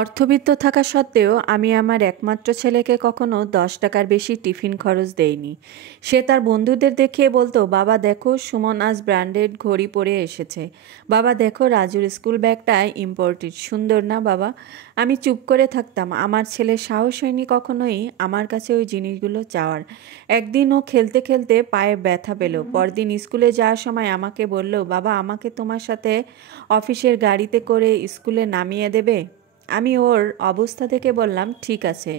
অর্থবিত্ত থাকা সত্ত্বেও আমি আমার একমাত্র ছেলেকে কখনো 10 টাকার বেশি টিফিন খরচ দেইনি। সে তার বন্ধুদের দেখিয়ে বলতো, বাবা দেখো সুমন আজ ব্র্যান্ডেড ঘড়ি পরে এসেছে, বাবা দেখো রাজুর স্কুল ব্যাগটা ইম্পোর্টেড, সুন্দর না বাবা? আমি চুপ করে থাকতাম। আমার ছেলের সাহস হয়নি কখনোই আমার কাছে ওই জিনিসগুলো চাওয়ার। একদিন ও খেলতে খেলতে পায়ে ব্যথা পেল। পরদিন স্কুলে যাওয়ার সময় আমাকে বলল, বাবা আমাকে তোমার সাথে অফিসের গাড়িতে করে স্কুলে নামিয়ে দেবে? আমি ওর অবস্থা থেকে বললাম, ঠিক আছে।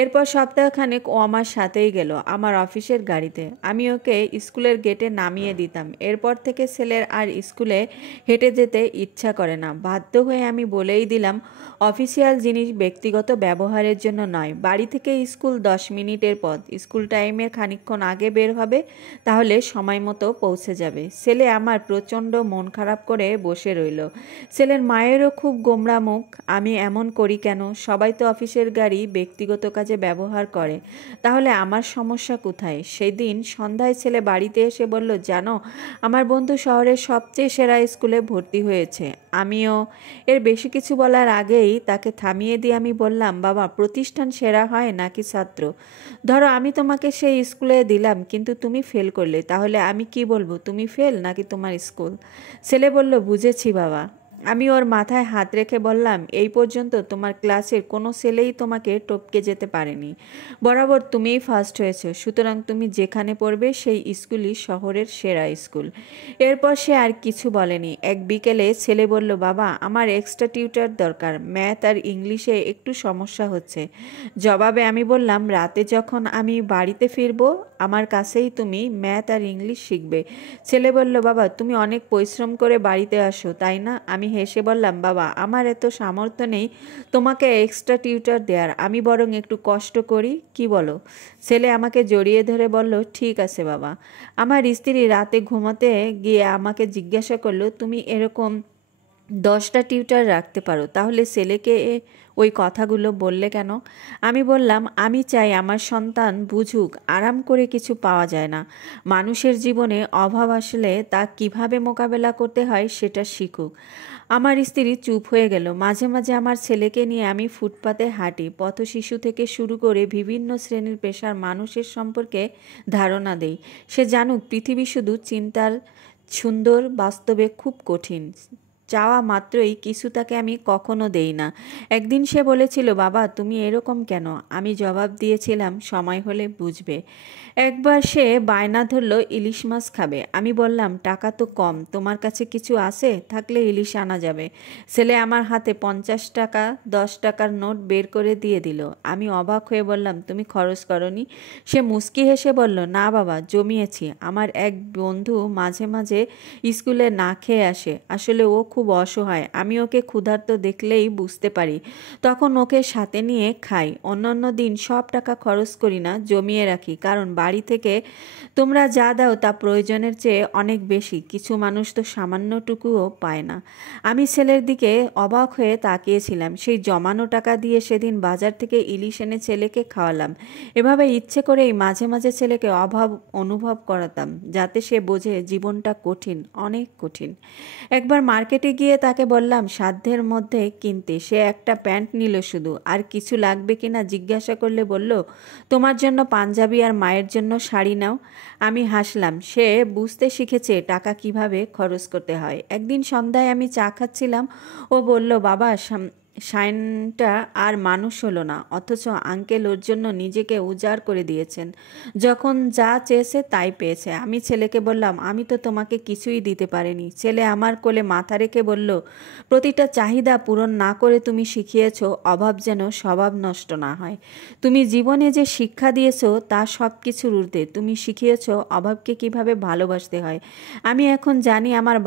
এরপর সপ্তাহখানেক ও আমার সাথেই গেল আমার অফিসের গাড়িতে। আমি ওকে স্কুলের গেটে নামিয়ে দিতাম। এরপর থেকে ছেলের আর স্কুলে হেঁটে যেতে ইচ্ছা করে না। বাধ্য হয়ে আমি বলেই দিলাম, অফিসিয়াল জিনিস ব্যক্তিগত ব্যবহারের জন্য নয়। বাড়ি থেকে স্কুল 10 মিনিটের পথ। স্কুল টাইমের খানিকক্ষণ আগে বের হবে, তাহলে সময় মতো পৌঁছে যাবে। ছেলে আমার প্রচণ্ড মন খারাপ করে বসে রইল। ছেলের মায়েরও খুব গোমড়া মুখ। আমি এমন করি কেন? সবাই তো অফিসের গাড়ি ব্যক্তিগত কাজে ব্যবহার করে, তাহলে আমার সমস্যা কোথায়? সেদিন সন্ধ্যায় ছেলে বাড়িতে এসে বলল, জানো আমার বন্ধু শহরের সবচেয়ে সেরা স্কুলে ভর্তি হয়েছে। আমিও এর বেশি কিছু বলার আগেই তাকে থামিয়ে দিয়ে আমি বললাম, বাবা প্রতিষ্ঠান সেরা হয় নাকি ছাত্র? ধরো আমি তোমাকে সেই স্কুলে দিলাম, কিন্তু তুমি ফেল করলে, তাহলে আমি কি বলবো, তুমি ফেল নাকি তোমার স্কুল? ছেলে বলল, বুঝেছি বাবা। আমি ওর মাথায় হাত রেখে বললাম, এই পর্যন্ত তোমার ক্লাসের কোনো ছেলেই তোমাকে টপকে যেতে পারেনি। বরাবর তুমিই ফার্স্ট হয়েছো, সুতরাং তুমি যেখানে পড়বে সেই স্কুলই শহরের সেরা স্কুল। এরপর সে আর কিছু বলেনি। এক বিকেলে ছেলে বলল, বাবা আমার এক্সট্রা টিউটর দরকার, ম্যাথ আর ইংলিশে একটু সমস্যা হচ্ছে। জবাবে আমি বললাম, রাতে যখন আমি বাড়িতে ফিরবো আমার কাছেই তুমি ম্যাথ আর ইংলিশ শিখবে। ছেলে বলল, বাবা তুমি অনেক পরিশ্রম করে বাড়িতে আসো তাই না? আমি হেসে বললাম, বাবা আমার এত সামর্থ্য নেই তোমাকে এক্সট্রা টিউটর দেওয়ার, আমি বরং একটু কষ্ট করি, কি বলো? ছেলে আমাকে জড়িয়ে ধরে বলল, ঠিক আছে বাবা। আমার স্ত্রী রাতে ঘুমাতে গিয়ে আমাকে জিজ্ঞাসা করলো, তুমি এরকম 10টা টিউটার রাখতে পারো, তাহলে ছেলেকে ওই কথাগুলো বললে কেন? আমি বললাম, আমি চাই আমার সন্তান বুঝুক আরাম করে কিছু পাওয়া যায় না। মানুষের জীবনে অভাব আসলে তা কিভাবে মোকাবেলা করতে হয় সেটা শিখুক। আমার স্ত্রী চুপ হয়ে গেল। মাঝে মাঝে আমার ছেলেকে নিয়ে আমি ফুটপাতে হাঁটি, পথশিশু থেকে শুরু করে বিভিন্ন শ্রেণীর পেশার মানুষের সম্পর্কে ধারণা দেই। সে জানুক পৃথিবী শুধু চিন্তার সুন্দর, বাস্তবে খুব কঠিন। চাওয়া মাত্রই কিছু তাকে আমি কখনো দেই না। একদিন সে বলেছিল, বাবা তুমি এরকম কেন? আমি জবাব দিয়েছিলাম, সময় হলে বুঝবে। একবার সে বায়না ধরল ইলিশ মাছ খাবে। আমি বললাম, টাকা তো কম, তোমার কাছে কিছু আছে? থাকলে ইলিশ আনা যাবে। ছেলে আমার হাতে 50 টাকা 10 টাকার নোট বের করে দিয়ে দিল। আমি অবাক হয়ে বললাম, তুমি খরচ করনি? সে মুচকি হেসে বলল, না বাবা জমিয়েছি। আমার এক বন্ধু মাঝে মাঝে স্কুলে না খেয়ে আসে। আসলে ও খুব অসহায়। আমি ওকে ক্ষুধার্ত দেখলেই বুঝতে পারি, তখন ওকে সাথে নিয়ে খাই। অন্যান্য দিন সব টাকা খরচ করি না, জমিয়ে রাখি, কারণ বাড়ি থেকে তোমরা যা দাও তা প্রয়োজনের চেয়ে অনেক বেশি। কিছু মানুষ তো সামান্যটুকুও পায় না। আমি ছেলের দিকে অবাক হয়ে তাকিয়েছিলাম। সেই জমানো টাকা দিয়ে সেদিন বাজার থেকে ইলিশ এনে ছেলেকে খাওয়ালাম। এভাবে ইচ্ছে করেই মাঝে মাঝে ছেলেকে অভাব অনুভব করাতাম, যাতে সে বোঝে জীবনটা কঠিন, অনেক কঠিন। একবার মার্কেটে গিয়ে তাকে বললাম সাধ্যের মধ্যে কিনতে। সে একটা প্যান্ট নিল শুধু। আর কিছু লাগবে কিনা জিজ্ঞাসা করলে বলল, তোমার জন্য পাঞ্জাবি আর মায়ের জন্য শাড়ি নাও। আমি হাসলাম। সে বুঝতে শিখেছে টাকা কিভাবে খরচ করতে হয়। একদিন সন্ধ্যায় আমি চা খাচ্ছিলাম। ও বলল, বাবা শাইনটা আর মানুষ হলো না, অথচ আঙ্কেল ওর জন্য নিজেকে উজাড় করে দিয়েছেন। যখন যা চেয়েছে তাই পেয়েছে। আমি ছেলেকে বললাম, আমি তো তোমাকে কিছুই দিতে পারিনি। ছেলে আমার কোলে মাথা রেখে বলল, প্রতিটা চাহিদা পূরণ না করে তুমি শিখিয়েছ অভাব যেন স্বভাব নষ্ট না হয়। তুমি জীবনে যে শিক্ষা দিয়েছ তা সব কিছুর ঊর্ধ্বে। তুমি শিখিয়েছ অভাবকে কিভাবে ভালোবাসতে হয়। আমি এখন জানি আমার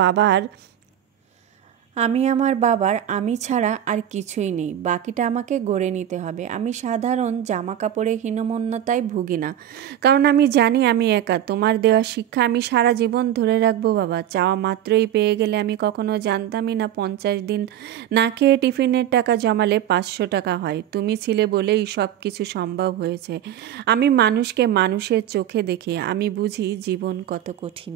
বাবার আমি ছাড়া আর কিছুই নেই, বাকিটা আমাকে গড়ে নিতে হবে। আমি সাধারণ জামা কাপড়ে হীনমন্যতায় ভুগি না, কারণ আমি জানি আমি একা। তোমার দেওয়া শিক্ষা আমি সারা জীবন ধরে রাখবো বাবা। চাওয়া মাত্রই পেয়ে গেলে আমি কখনো জানতামই না 50 দিন না খেয়ে টিফিনের টাকা জমালে 500 টাকা হয়। তুমি ছিলে বলেই সব কিছু সম্ভব হয়েছে। আমি মানুষকে মানুষের চোখে দেখি, আমি বুঝি জীবন কত কঠিন।